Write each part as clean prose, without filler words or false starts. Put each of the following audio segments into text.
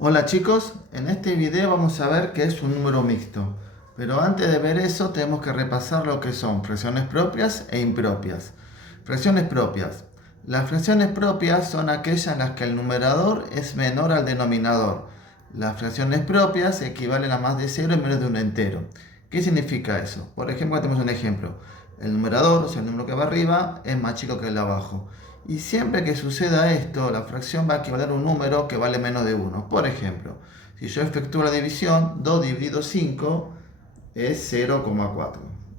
Hola chicos, en este video vamos a ver qué es un número mixto. Pero antes de ver eso tenemos que repasar lo que son fracciones propias e impropias. Fracciones propias. Las fracciones propias son aquellas en las que el numerador es menor al denominador. Las fracciones propias equivalen a más de 0 en menos de un entero. ¿Qué significa eso? Por ejemplo, tenemos un ejemplo. El numerador, o sea el número que va arriba, es más chico que el de abajo. Y siempre que suceda esto, la fracción va a equivaler a un número que vale menos de 1. Por ejemplo, si yo efectúo la división, 2 dividido 5 es 0,4.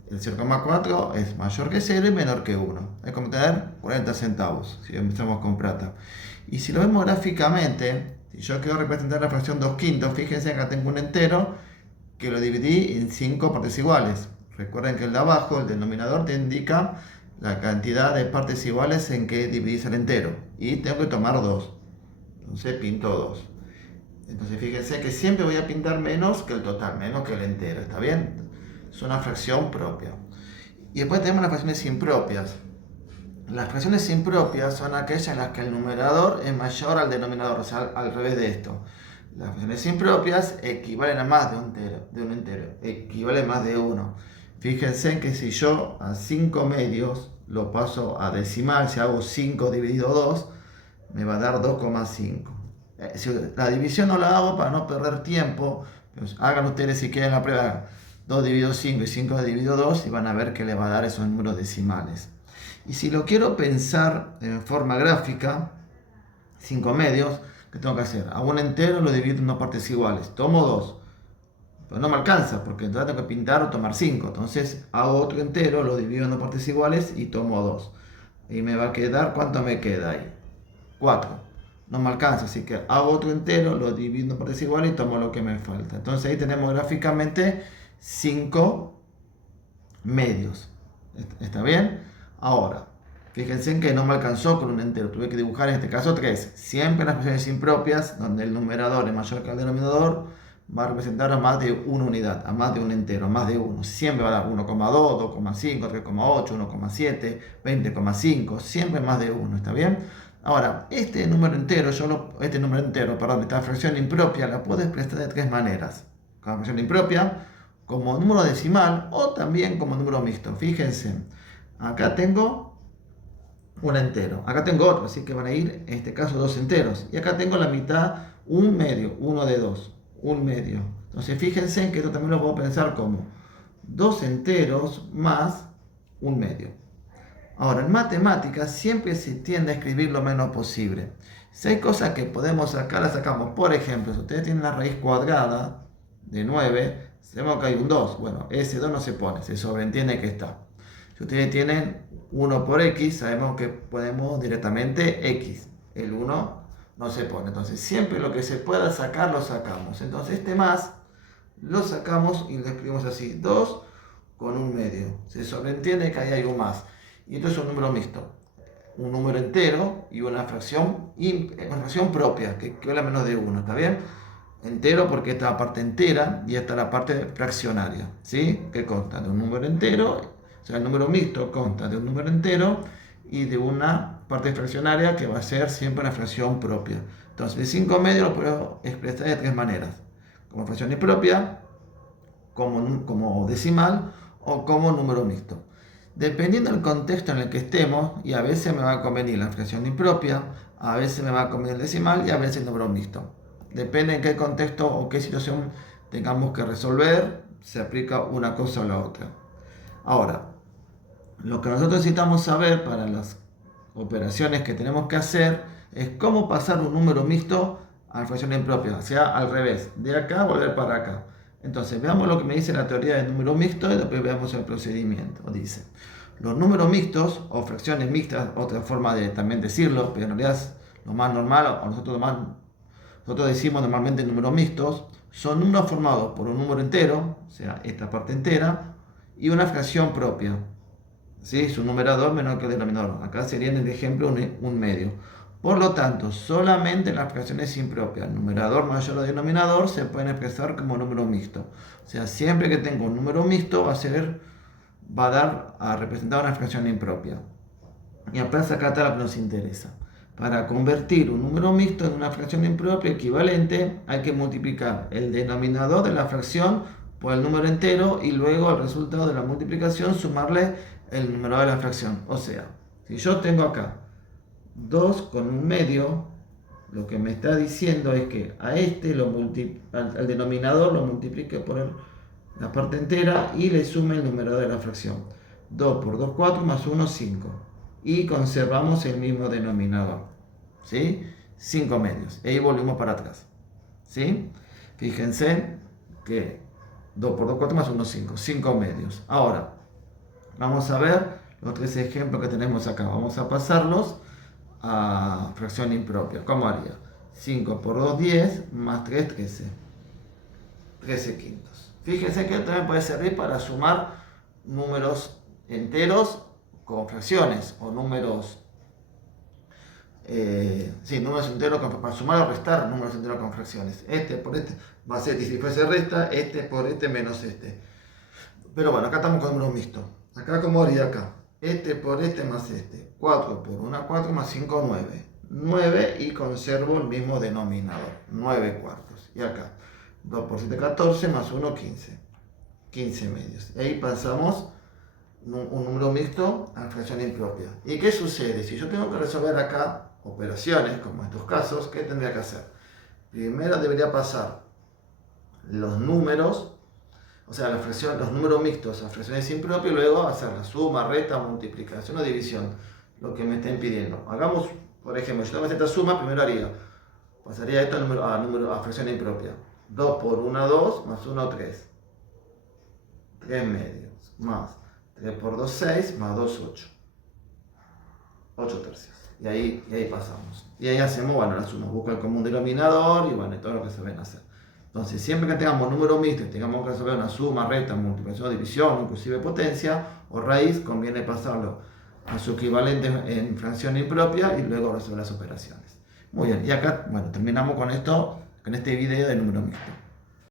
El 0,4 es mayor que 0 y menor que 1. Es como tener 40 centavos, si empezamos con plata. Y si lo vemos gráficamente, si yo quiero representar la fracción 2 quintos, fíjense que acá tengo un entero que lo dividí en 5 partes iguales. Recuerden que el de abajo, el denominador, te indica la cantidad de partes iguales en que dividís el entero. Y tengo que tomar 2. Entonces pinto 2. Entonces fíjense que siempre voy a pintar menos que el total, menos que el entero. ¿Está bien? Es una fracción propia. Y después tenemos las fracciones impropias. Las fracciones impropias son aquellas en las que el numerador es mayor al denominador, o sea, al revés de esto. Las fracciones impropias equivalen a más de un entero, equivalen a más de 1. Fíjense que si yo a 5 medios lo paso a decimal, si hago 5 dividido 2, me va a dar 2,5. La división no la hago para no perder tiempo, pues hagan ustedes si quieren la prueba 2 dividido 5 y 5 dividido 2 y van a ver que le va a dar esos números decimales. Y si lo quiero pensar en forma gráfica, 5 medios, ¿qué tengo que hacer? A un entero lo divido en dos partes iguales. Tomo 2, pero no me alcanza porque entonces tengo que pintar o tomar 5. Entonces hago otro entero, lo divido en dos partes iguales y tomo 2. Y me va a quedar, ¿cuánto me queda ahí? 4. No me alcanza, así que hago otro entero, lo divido en dos partes iguales y tomo lo que me falta. Entonces ahí tenemos gráficamente 5 medios. ¿Está bien? Ahora, fíjense en que no me alcanzó con un entero, tuve que dibujar en este caso 3. Siempre en las fracciones impropias, donde el numerador es mayor que el denominador, va a representar a más de una unidad, a más de un entero, a más de 1. Siempre va a dar 1,2, 2,5, 3,8, 1,7, 20,5, siempre más de 1, ¿está bien? Ahora, este número entero, esta fracción impropia la puedo expresar de tres maneras. Con la fracción impropia, como número decimal o también como número mixto. Fíjense, acá tengo un entero, acá tengo otro, así que van a ir en este caso dos enteros. Y acá tengo la mitad, un medio, uno de dos, un medio. Entonces fíjense que esto también lo puedo pensar como dos enteros más un medio. Ahora, en matemáticas siempre se tiende a escribir lo menos posible. Si hay cosas que podemos sacar, las sacamos. Por ejemplo, si ustedes tienen la raíz cuadrada de 9, sabemos que hay un 2. Bueno, ese 2 no se pone, se sobreentiende que está. Si ustedes tienen 1 por x, sabemos que podemos directamente x. El 1 no se pone. Entonces, siempre lo que se pueda sacar, lo sacamos. Entonces, este más lo sacamos y lo escribimos así. 2 con un medio. Se sobreentiende que ahí hay un más. Y esto es un número mixto. Un número entero y una fracción propia, que equivale a menos de 1. ¿Está bien? Entero porque esta es la parte entera y esta es la parte fraccionaria. ¿Sí? Que consta de un número entero. O sea, el número mixto consta de un número entero y de una parte fraccionaria que va a ser siempre una fracción propia. Entonces, el 5 medios lo puedo expresar de tres maneras. Como fracción impropia, como decimal o como número mixto. Dependiendo del contexto en el que estemos, y a veces me va a convenir la fracción impropia, a veces me va a convenir el decimal y a veces el número mixto. Depende en qué contexto o qué situación tengamos que resolver, se aplica una cosa o la otra. Ahora, lo que nosotros necesitamos saber para las operaciones que tenemos que hacer es cómo pasar un número mixto a la fracción impropia, o sea, al revés, de acá volver para acá. Entonces, veamos lo que me dice la teoría del número mixto y después veamos el procedimiento. Dice, los números mixtos o fracciones mixtas, otra forma de también decirlo, pero en realidad es lo más normal, o nosotros decimos normalmente números mixtos, son números formados por un número entero, o sea, esta parte entera, y una fracción propia. ¿Sí? Su numerador menor que el denominador. Acá sería en el ejemplo un medio. Por lo tanto, solamente las fracciones impropias, numerador mayor o denominador, se pueden expresar como número mixto. O sea, siempre que tengo un número mixto va a representar una fracción impropia. Y apenas acá está lo que nos interesa. Para convertir un número mixto en una fracción impropia equivalente, hay que multiplicar el denominador de la fracción por el número entero y luego al resultado de la multiplicación sumarle el numerador de la fracción. O sea, si yo tengo acá 2 con un medio, lo que me está diciendo es que a este al denominador lo multiplique por la parte entera y le sume el numerador de la fracción. 2 por 2, 4, más 1, 5. Y conservamos el mismo denominador. ¿Sí? 5 medios. Y ahí volvemos para atrás. ¿Sí? Fíjense que 2 por 2, 4, más 1, 5. 5 medios. Ahora, vamos a ver los tres ejemplos que tenemos acá. Vamos a pasarlos a fracción impropia. ¿Cómo haría? 5 por 2, 10, más 3, 13. 13 quintos. Fíjense que también puede servir para sumar números enteros con fracciones o números números enteros para sumar o restar números enteros con fracciones. Este por este va a ser, y si fuese resta, este por este menos este. Pero bueno, acá estamos con números mixtos. Acá como haría acá. Este por este más este. 4 por 1, 4 más 5, 9. 9 y conservo el mismo denominador. 9 cuartos. Y acá. 2 por 7, 14 más 1, 15. 15 medios. Y ahí pasamos un número mixto a fracción impropia. ¿Y qué sucede? Si yo tengo que resolver acá operaciones, como estos casos, ¿qué tendría que hacer? Primero debería pasar los números, o sea, los números mixtos a fracciones impropias, y luego hacer la suma, resta, multiplicación o división, lo que me estén pidiendo. Hagamos, por ejemplo, si tengo que hacer esta suma, primero pasaría esto a fracción impropia. 2 por 1, 2, más 1, 3. 3 medios, más 3 por 2, 6, más 2, 8. 8 tercios. Y ahí pasamos. Y ahí hacemos, la suma, busca el común denominador y todo lo que se ven hacer. Entonces, siempre que tengamos números mixtos, tengamos que resolver una suma, resta, multiplicación, división, inclusive potencia o raíz, conviene pasarlo a su equivalente en fracción impropia y luego resolver las operaciones. Muy bien, y acá, terminamos con esto, con este video de número mixto.